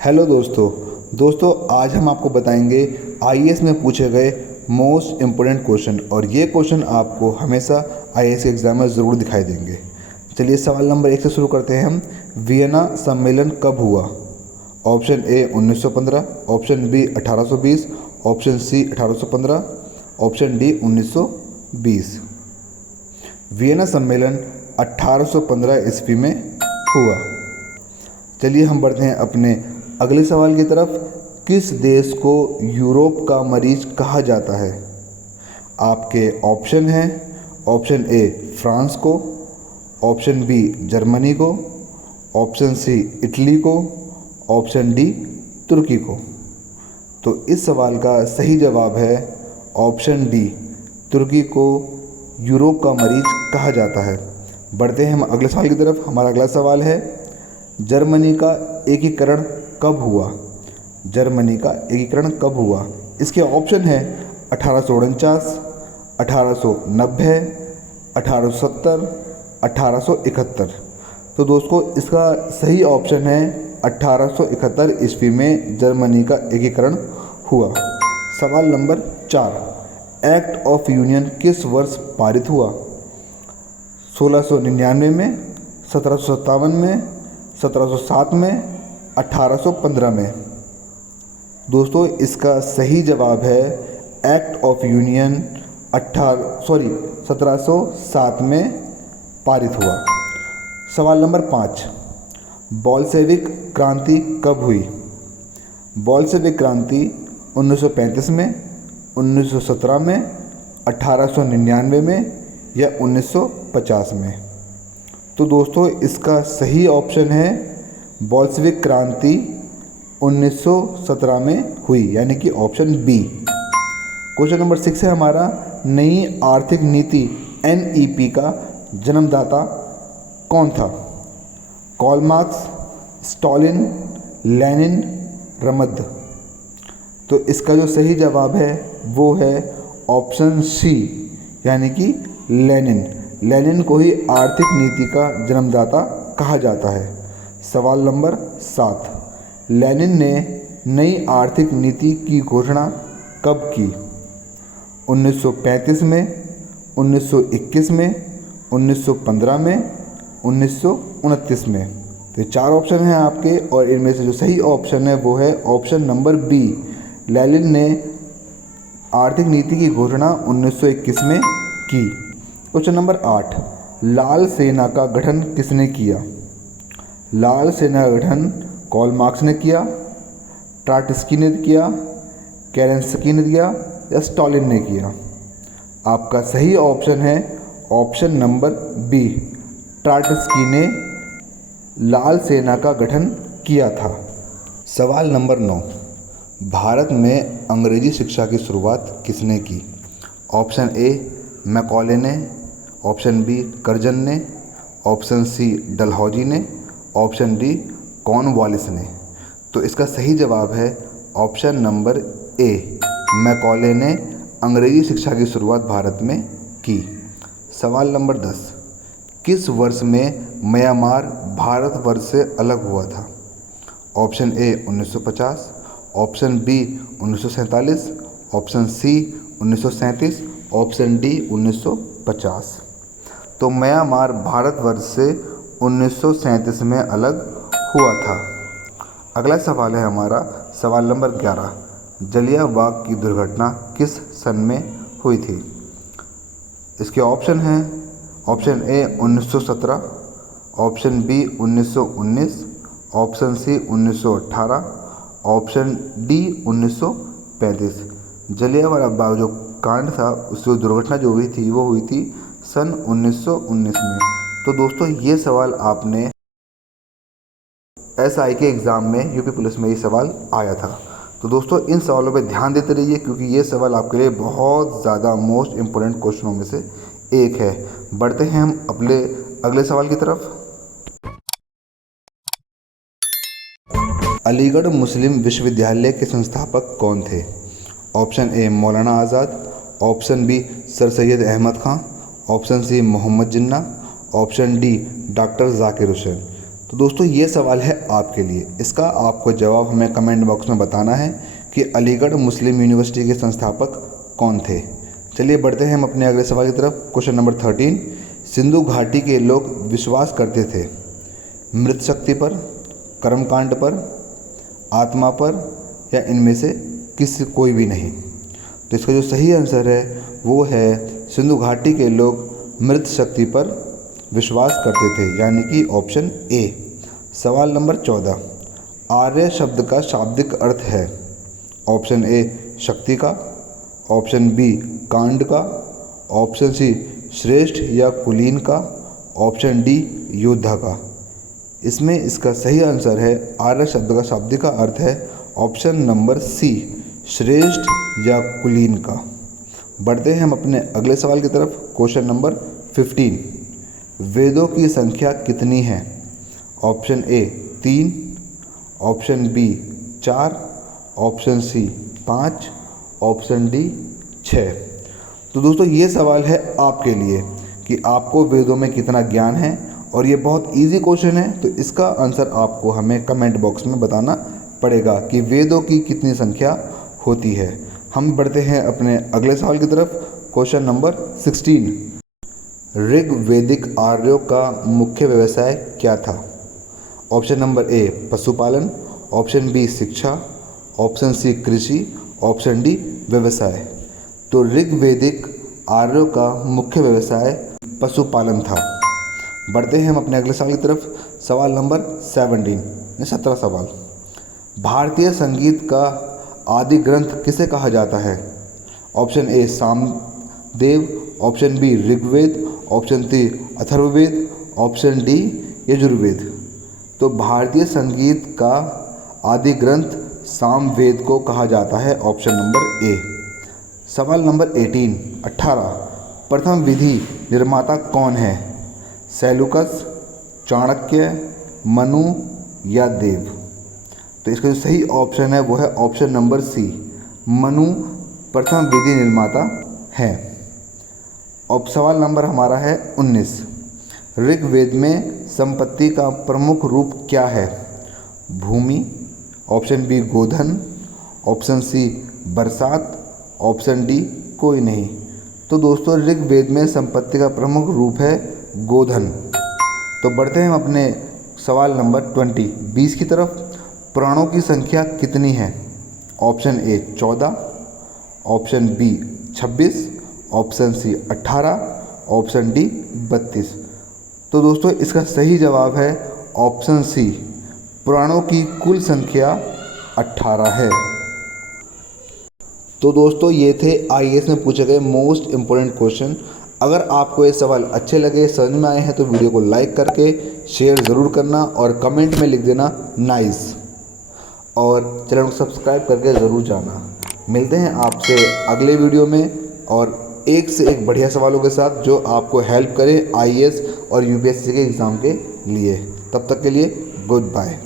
Hello दोस्तों आज हम आपको बताएंगे आईएएस में पूछे गए मोस्ट इम्पोर्टेंट क्वेश्चन और ये क्वेश्चन आपको हमेशा आईएएस के एग्ज़ाम में ज़रूर दिखाई देंगे। चलिए सवाल नंबर 1 से शुरू करते हैं हम। वियना सम्मेलन कब हुआ? Option A 1915, option B 1820, option C 1815, option D 1920। Vienna सम्मेलन 1815 ईस्वी में हुआ। चलिए हम बढ़ते हैं अपने अगले सवाल की तरफ। किस देश को यूरोप का मरीज कहा जाता है? आपके ऑप्शन हैं। ऑप्शन ए फ्रांस को, ऑप्शन बी जर्मनी को, ऑप्शन सी इटली को, ऑप्शन डी तुर्की को। तो इस सवाल का सही जवाब है ऑप्शन डी, तुर्की को यूरोप का मरीज कहा जाता है। बढ़ते हैं हम अगले सवाल की तरफ। हमारा अगला सवाल है, जर्मनी का एकीकरण कब हुआ? जर्मनी का एकीकरण कब हुआ? इसके ऑप्शन हैं 1849, 1890, 1870, 1871। तो दोस्तों इसका सही ऑप्शन है 1871 ईस्वी में जर्मनी का एकीकरण हुआ। सवाल नंबर 4, एक्ट ऑफ यूनियन किस वर्ष पारित हुआ? 1699 में, 1757 में, 1707 में, 1815 में। दोस्तों इसका सही जवाब है एक्ट ऑफ यूनियन 1707 में पारित हुआ। सवाल नंबर 5, बोल्शेविक क्रांति कब हुई? बोल्शेविक क्रांति 1935 में, 1917 में, 1899 में या 1950 में। तो दोस्तों इसका सही ऑप्शन है बोल्शेविक क्रांति 1917 में हुई, यानी कि ऑप्शन बी। क्वेश्चन नंबर 6 है हमारा, नई आर्थिक नीति एनईपी का जन्मदाता कौन था? कार्ल मार्क्स, स्टालिन, लेनिन, रमद। तो इसका जो सही जवाब है वो है ऑप्शन सी, यानी कि लेनिन। लेनिन को ही आर्थिक नीति का जन्मदाता कहा जाता है। सवाल नंबर 7, लेनिन ने नई आर्थिक नीति की घोषणा कब की? 1935 में, 1921 में, 1915 में, 1929 में। तो 4 ऑप्शन हैं आपके और इनमें से जो सही ऑप्शन है वो है ऑप्शन नंबर बी। लेनिन ने आर्थिक नीति की घोषणा 1921 में की। क्वेश्चन नंबर 8, लाल सेना का गठन किसने किया? लाल सेना का गठन कार्ल मार्क्स ने किया, ट्राटस्की ने किया, केरेंस्की ने किया या स्टालिन ने किया? आपका सही ऑप्शन है ऑप्शन नंबर बी, ट्राटस्की ने लाल सेना का गठन किया था। सवाल नंबर 9, भारत में अंग्रेजी शिक्षा की शुरुआत किसने की? ऑप्शन ए मैकॉले ने, ऑप्शन बी कर्जन ने, ऑप्शन सी डलहौजी ने, ऑप्शन डी कॉर्नवालिस ने। तो इसका सही जवाब है ऑप्शन नंबर ए, मैकॉले ने अंग्रेजी शिक्षा की शुरुआत भारत में की। सवाल नंबर 10, किस वर्ष में म्यांमार भारतवर्ष से अलग हुआ था? Option A 1950, option B 1947, option C 1937, option D 1950। तो म्यांमार भारतवर्ष से 1937 में अलग हुआ था। अगला सवाल है हमारा सवाल नंबर 11, जलियांवाला बाग की दुर्घटना किस सन में हुई थी? इसके ऑप्शन हैं option A 1917, option B 1919, option C 1918, option D 1935। Jallianwala Bagh जो कांड था, उस जो दुर्घटना जो हुई थी वो हुई थी सन 1919 में। तो दोस्तों ये सवाल आपने एसआई के एग्ज़ाम में यूपी पुलिस में ये सवाल आया था। तो दोस्तों इन सवालों पे ध्यान देते रहिए क्योंकि ये सवाल आपके लिए बहुत ज़्यादा मोस्ट इम्पोर्टेंट क्वेश्चनों में से एक है। बढ़ते हैं हम अपने अगले सवाल की तरफ। अलीगढ़ मुस्लिम विश्वविद्यालय के संस्थापक कौन थे? Option A Maulana Azad, option B sir Syed Ahmad Khan, option C Mohammad Jinnah, option D doctor Zakir Hussain. तो दोस्तों ये सवाल है आपके लिए। इसका आपको जवाब हमें कमेंट बॉक्स में बताना है कि अलीगढ़ मुस्लिम यूनिवर्सिटी के संस्थापक कौन थे। चलिए बढ़ते हैं हम अपने अगले सवाल की तरफ। क्वेश्चन नंबर 13, सिंधु घाटी के लोग विश्वास करते थे मृत शक्ति पर, कर्मकांड पर, आत्मा पर, या इनमें से कोई भी नहीं। तो इसका जो सही आंसर है वो है सिंधु घाटी के लोग मृत शक्ति पर विश्वास करते थे, यानी कि ऑप्शन ए। सवाल नंबर 14, आर्य शब्द का शाब्दिक अर्थ है। ऑप्शन ए शक्ति का, ऑप्शन बी कांड का, ऑप्शन सी श्रेष्ठ या कुलीन का, ऑप्शन डी योद्धा का। इसमें इसका सही आंसर है आर्य शब्द का शाब्दिक अर्थ है ऑप्शन नंबर सी, श्रेष्ठ या कुलीन का। बढ़ते हैं हम अपने अगले सवाल की तरफ। क्वेश्चन नंबर 15, वेदों की संख्या कितनी है। Option A 3, option B 4, option C 5, option D 6। तो दोस्तों ये सवाल है आपके लिए कि आपको वेदों में कितना ज्ञान है, और ये बहुत इजी क्वेश्चन है। तो इसका आंसर आपको हमें कमेंट बॉक्स में बताना पड़ेगा कि वेदों की कितनी संख्या होती है। हम बढ़ते हैं अपने अगले सवाल की तरफ। क्वेश्चन नंबर 16, ऋग्वेदिक आर्यों का मुख्य व्यवसाय क्या था। ऑप्शन नंबर ए पशुपालन, ऑप्शन बी शिक्षा, ऑप्शन सी कृषि, ऑप्शन डी व्यवसाय। तो ऋग्वेदिक आर्यों का मुख्य व्यवसाय पशुपालन था। बढ़ते हैं हम अपने अगले सवाल की तरफ। सवाल नंबर 17 सवाल, भारतीय संगीत का आदि ग्रंथ किसे कहा जाता है। Option A Samaveda, option B Rigveda, option C Atharvaveda, option D Yajurveda. तो भारतीय संगीत का आदि ग्रंथ सामवेद को कहा जाता है, ऑप्शन नंबर ए। सवाल नंबर 18, प्रथम विधि निर्माता कौन है। सेलुकस, चाणक्य, मनु या देव। तो इसका जो सही ऑप्शन है वो है ऑप्शन नंबर सी, मनु प्रथम विधि निर्माता है। अब सवाल नंबर हमारा है 19, ऋग्वेद में संपत्ति का प्रमुख रूप क्या है। भूमि, ऑप्शन बी गोधन, ऑप्शन सी बरसात, ऑप्शन डी कोई नहीं। तो दोस्तों ऋग्वेद में संपत्ति का प्रमुख रूप है गोधन। तो बढ़ते हैं हम अपने सवाल नंबर 20 की तरफ। प्राणों की संख्या कितनी है। Option A 14, option B 26, option C 18, option D 32। तो दोस्तों इसका सही जवाब है ऑप्शन सी, प्राणों की कुल संख्या 18 है। तो दोस्तों ये थे IAS में पूछे गए मोस्ट इम्पोर्टेंट क्वेश्चन। अगर आपको ये सवाल अच्छे लगे, समझ में आए हैं, तो वीडियो को लाइक करके शेयर ज़रूर करना और कमेंट में लिख देना नाइस, और चैनल को सब्सक्राइब करके ज़रूर जाना। मिलते हैं आपसे अगले वीडियो में और एक से एक बढ़िया सवालों के साथ जो आपको हेल्प करे IAS और UPSC के एग्ज़ाम के लिए। तब तक के लिए गुड बाय।